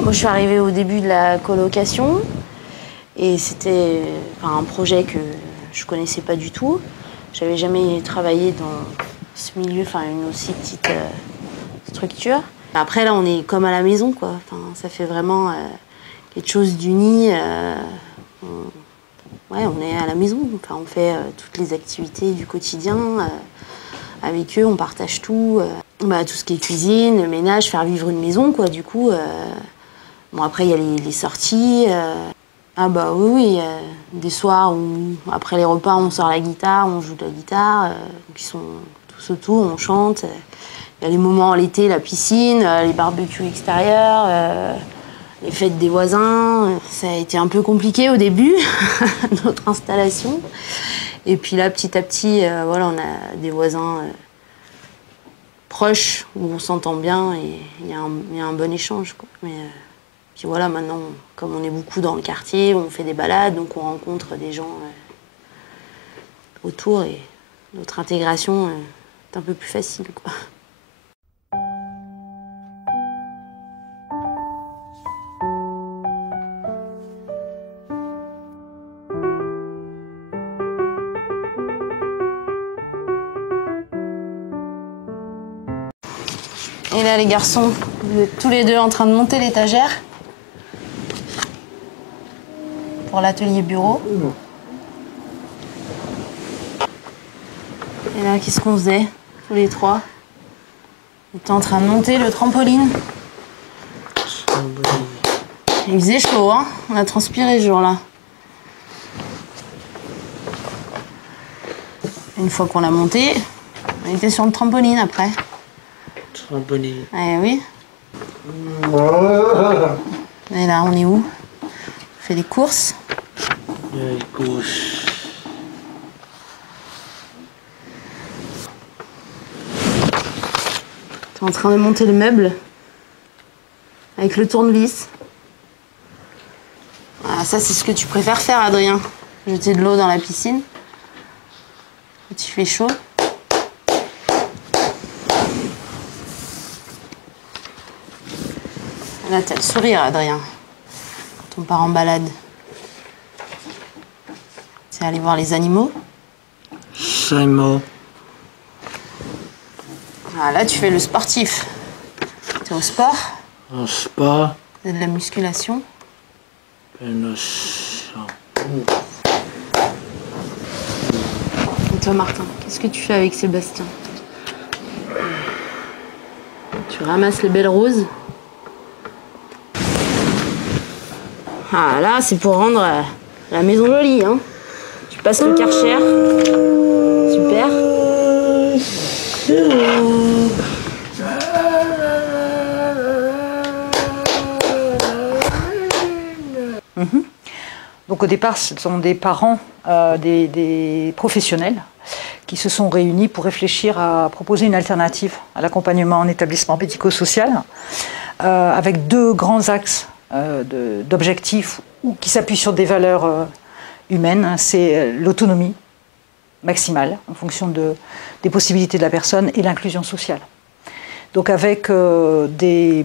Moi, je suis arrivée au début de la colocation et c'était un projet que je connaissais pas du tout. J'avais jamais travaillé dans ce milieu, une aussi petite structure. Après, là, on est comme à la maison, quoi. Ça fait vraiment quelque chose d'uni. On est à la maison. On fait toutes les activités du quotidien. Avec eux, on partage tout. Tout ce qui est cuisine, le ménage, faire vivre une maison, quoi. Du coup, après, il y a les sorties. Oui, des soirs où, après les repas, on sort la guitare, on joue de la guitare. Donc, ils sont tous autour, on chante. Il y a les moments l'été, la piscine, les barbecues extérieurs, les fêtes des voisins. Ça a été un peu compliqué au début, notre installation. Et puis là, petit à petit, on a des voisins proches où on s'entend bien et il y a un bon échange, quoi. Puis voilà, maintenant, comme on est beaucoup dans le quartier, on fait des balades, donc on rencontre des gens autour et notre intégration est un peu plus facile, quoi. Et là, les garçons, vous êtes tous les deux en train de monter l'étagère pour l'atelier bureau. Et là, qu'est-ce qu'on faisait, tous les trois? On était en train de monter le trampoline. Il faisait chaud, hein? On a transpiré ce jour-là. Une fois qu'on l'a monté, on était sur le trampoline après. Trampoline. Eh oui. Et là, on est où? On fait des courses. Les courses. T'es en train de monter le meuble avec le tournevis. Ah, ça, c'est ce que tu préfères faire, Adrien. Jeter de l'eau dans la piscine. Quand il fait chaud. Là, t'as le sourire, Adrien, quand on part en balade. C'est aller voir les animaux. Animaux. Ah, là, tu fais le sportif. T'es au sport. Un spa. C'est de la musculation. Et toi, Martin, qu'est-ce que tu fais avec Sébastien? Tu ramasses les belles roses. Ah, là, c'est pour rendre la maison jolie, hein. Tu passes le Karcher. Super. Donc au départ, ce sont des parents, des professionnels qui se sont réunis pour réfléchir à proposer une alternative à l'accompagnement en établissement médico-social avec deux grands axes d'objectifs qui s'appuient sur des valeurs humaines. C'est l'autonomie maximale en fonction des possibilités de la personne et l'inclusion sociale. Donc avec des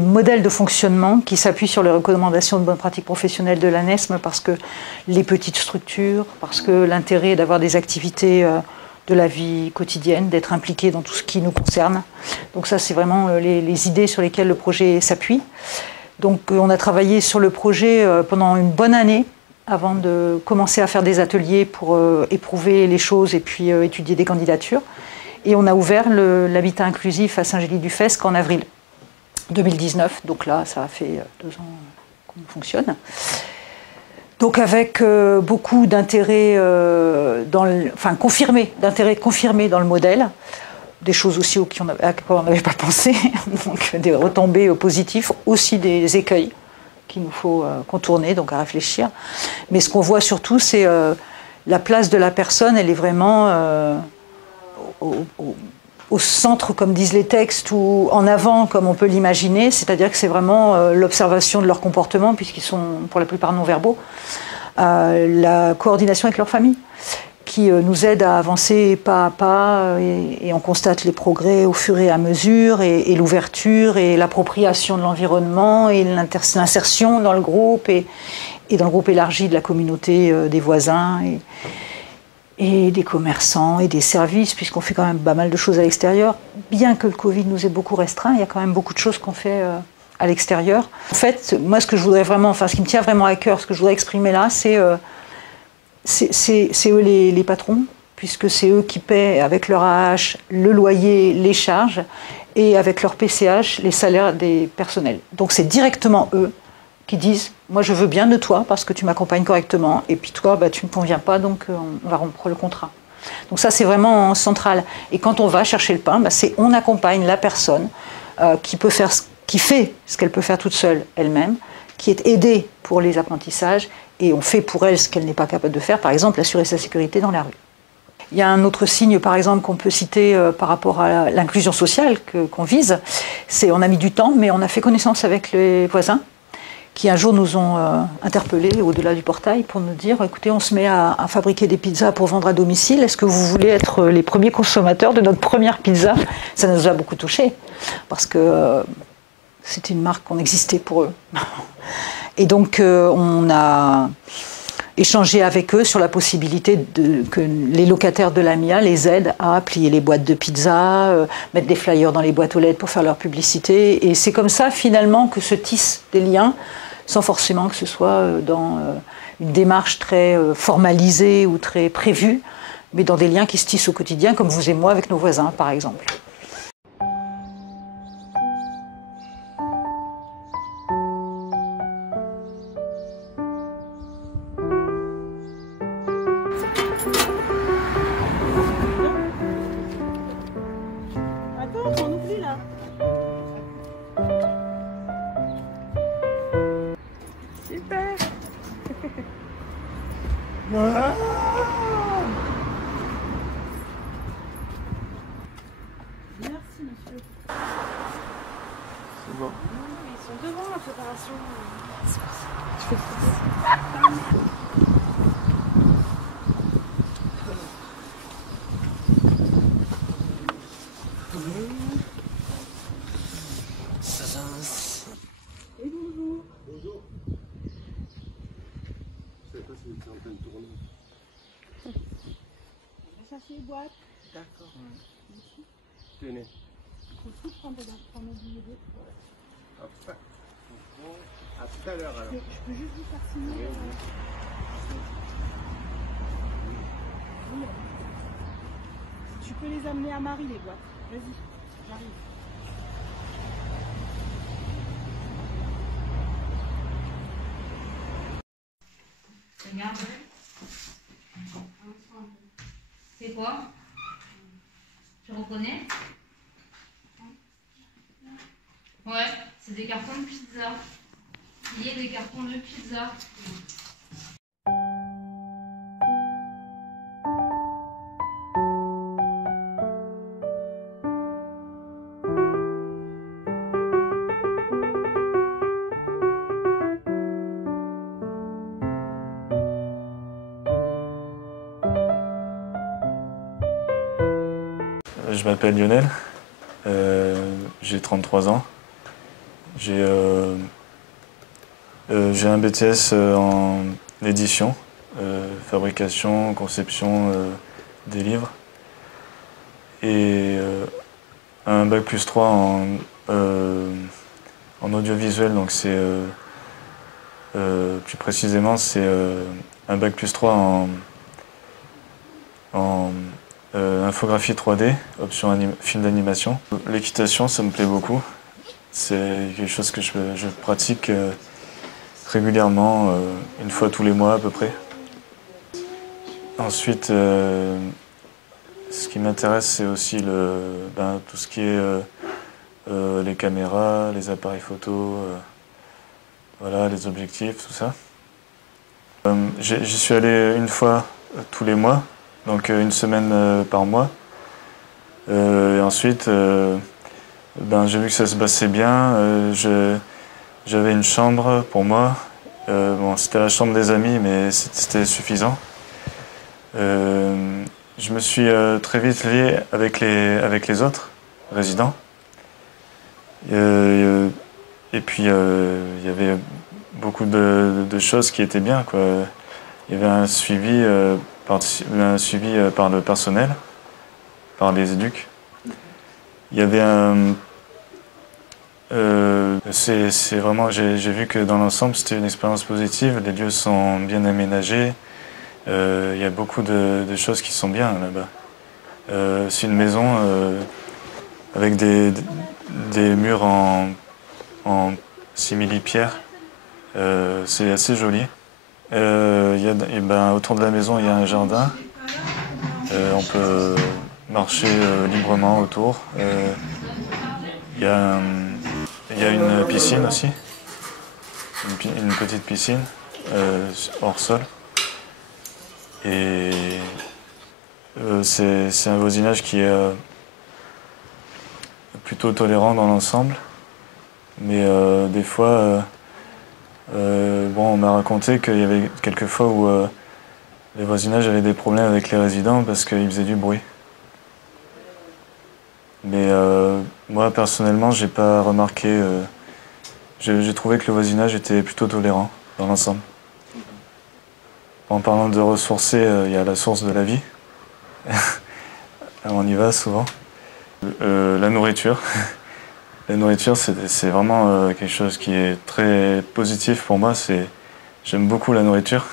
modèles de fonctionnement qui s'appuient sur les recommandations de bonnes pratiques professionnelles de l'ANESM, parce que les petites structures, parce que l'intérêt d'avoir des activités de la vie quotidienne, d'être impliqué dans tout ce qui nous concerne. Donc ça, c'est vraiment les idées sur lesquelles le projet s'appuie. Donc on a travaillé sur le projet pendant une bonne année avant de commencer à faire des ateliers pour éprouver les choses et puis étudier des candidatures. Et on a ouvert l'habitat inclusif à Saint-Gély-du-Fesque en avril 2019. Donc là, ça a fait 2 ans qu'on fonctionne. Donc avec beaucoup d'intérêt confirmé dans le modèle, des choses aussi à quoi on n'avait pas pensé, donc des retombées positives, aussi des écueils qu'il nous faut contourner, donc à réfléchir. Mais ce qu'on voit surtout, c'est la place de la personne, elle est vraiment au centre, comme disent les textes, ou en avant, comme on peut l'imaginer, c'est-à-dire que c'est vraiment l'observation de leur comportement, puisqu'ils sont pour la plupart non-verbaux, la coordination avec leur famille, qui nous aide à avancer pas à pas et on constate les progrès au fur et à mesure et l'ouverture et l'appropriation de l'environnement et l'insertion dans le groupe et dans le groupe élargi de la communauté des voisins et des commerçants et des services, puisqu'on fait quand même pas mal de choses à l'extérieur. Bien que le Covid nous ait beaucoup restreint, il y a quand même beaucoup de choses qu'on fait à l'extérieur. En fait, moi, ce que je voudrais vraiment, enfin, ce qui me tient vraiment à cœur, ce que je voudrais exprimer là, c'est eux les patrons, puisque c'est eux qui paient avec leur AH le loyer, les charges, et avec leur PCH les salaires des personnels. Donc c'est directement eux qui disent « moi je veux bien de toi parce que tu m'accompagnes correctement, et puis toi bah, tu ne me conviens pas, donc on va rompre le contrat ». Donc ça c'est vraiment central. Et quand on va chercher le pain, bah, on accompagne la personne qui fait ce qu'elle peut faire toute seule elle-même, qui est aidée pour les apprentissages, et on fait pour elle ce qu'elle n'est pas capable de faire, par exemple assurer sa sécurité dans la rue. Il y a un autre signe, par exemple, qu'on peut citer par rapport à l'inclusion sociale qu'on vise, c'est on a mis du temps, mais on a fait connaissance avec les voisins, qui un jour nous ont interpellés au-delà du portail pour nous dire « écoutez, on se met à fabriquer des pizzas pour vendre à domicile, est-ce que vous voulez être les premiers consommateurs de notre première pizza ?» Ça nous a beaucoup touchés, parce que c'était une marque qu'on existait pour eux. Et donc on a échangé avec eux sur la possibilité que les locataires de l'AMIA les aident à plier les boîtes de pizza, mettre des flyers dans les boîtes aux lettres pour faire leur publicité. Et c'est comme ça finalement que se tissent des liens, sans forcément que ce soit dans une démarche très formalisée ou très prévue, mais dans des liens qui se tissent au quotidien, comme vous et moi avec nos voisins par exemple. Merci monsieur. C'est bon. Ils sont devant la préparation. Et bonjour. Bonjour. Je ne sais pas si vous êtes en train de tourner. On va chercher les boîtes. D'accord. Tenez. Il faut tout prendre dans le billet. Hop. À tout à l'heure alors. Je peux juste vous faire signer. Tu peux les amener à Marie les boîtes. Vas-y, j'arrive. Regarde. C'est quoi? Tu reconnais? Ouais, c'est des cartons de pizza. Il y a des cartons de pizza. Je m'appelle Lionel, j'ai 33 ans. J'ai un BTS en édition, fabrication, conception des livres et un bac plus 3 en audiovisuel, donc c'est plus précisément c'est un bac plus 3 en infographie 3D, option film d'animation. L'équitation, ça me plaît beaucoup. C'est quelque chose que je pratique régulièrement, une fois tous les mois à peu près. Ensuite, ce qui m'intéresse, c'est aussi tout ce qui est les caméras, les appareils photo, voilà, les objectifs, tout ça. J'y suis allé une fois tous les mois. Donc une semaine par mois. Et ensuite, j'ai vu que ça se passait bien. J'avais une chambre pour moi. Bon, c'était la chambre des amis, mais c'était suffisant. Je me suis très vite lié avec les autres résidents. Et puis, il y avait beaucoup de choses qui étaient bien, quoi. Il y avait un suivi par le personnel, par les éducs. Il y avait c'est vraiment, j'ai vu que dans l'ensemble, c'était une expérience positive. Les lieux sont bien aménagés. Il y a beaucoup de choses qui sont bien là-bas. C'est une maison avec des murs en simili-pierre. C'est assez joli. Autour de la maison, il y a un jardin. On peut marcher librement autour. Il y a une piscine aussi, une petite piscine hors sol. Et c'est un voisinage qui est plutôt tolérant dans l'ensemble. Mais des fois, on m'a raconté qu'il y avait quelques fois où les voisinages avaient des problèmes avec les résidents parce qu'ils faisaient du bruit. Mais moi, personnellement, j'ai pas remarqué. J'ai trouvé que le voisinage était plutôt tolérant dans l'ensemble. En parlant de ressourcer, il y a la source de la vie. On y va souvent. La nourriture. La nourriture, c'est vraiment quelque chose qui est très positif pour moi. J'aime beaucoup la nourriture.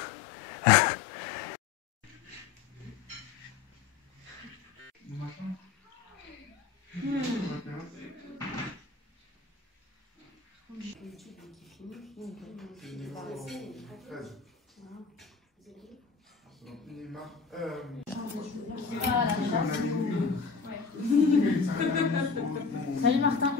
Salut Martin.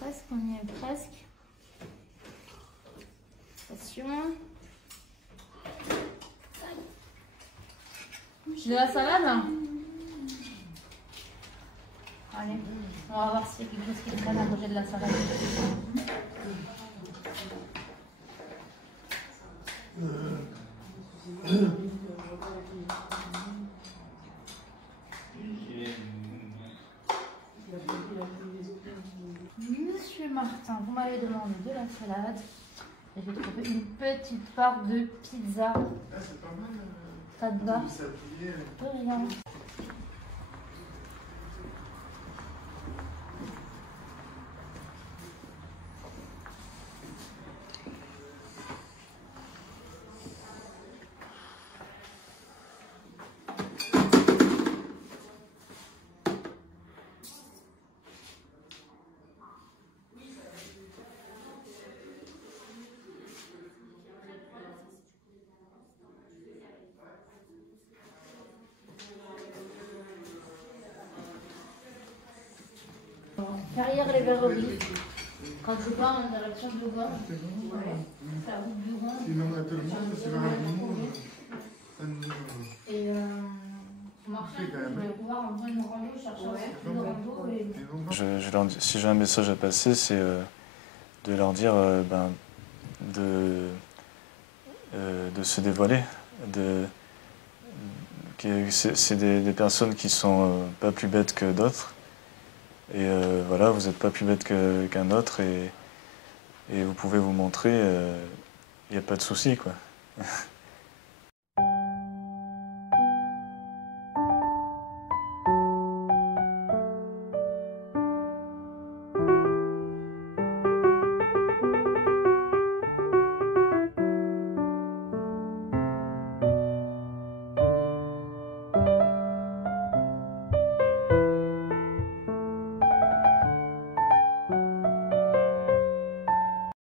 Presque, on y est presque. Attention. De la salade? Allez, on va voir s'il y a quelque chose qui traîne à côté de la salade. Monsieur Martin, vous m'avez demandé de la salade. Et j'ai trouvé une petite part de pizza. C'est pas mal. Ça te va? S'appuyer. De rien. Carrière les verreries. Quand je pars en direction de Gand, c'est la route du Rhône. Sinon, à tout le monde, c'est vraiment Et au marché, je vais pouvoir en prendre une rando, chercher un circuit de rando. Si j'ai un message à passer, c'est de leur dire de se dévoiler. C'est des personnes qui sont pas plus bêtes que d'autres. Et voilà, vous n'êtes pas plus bête qu'un autre et vous pouvez vous montrer, il n'y a pas de souci, quoi.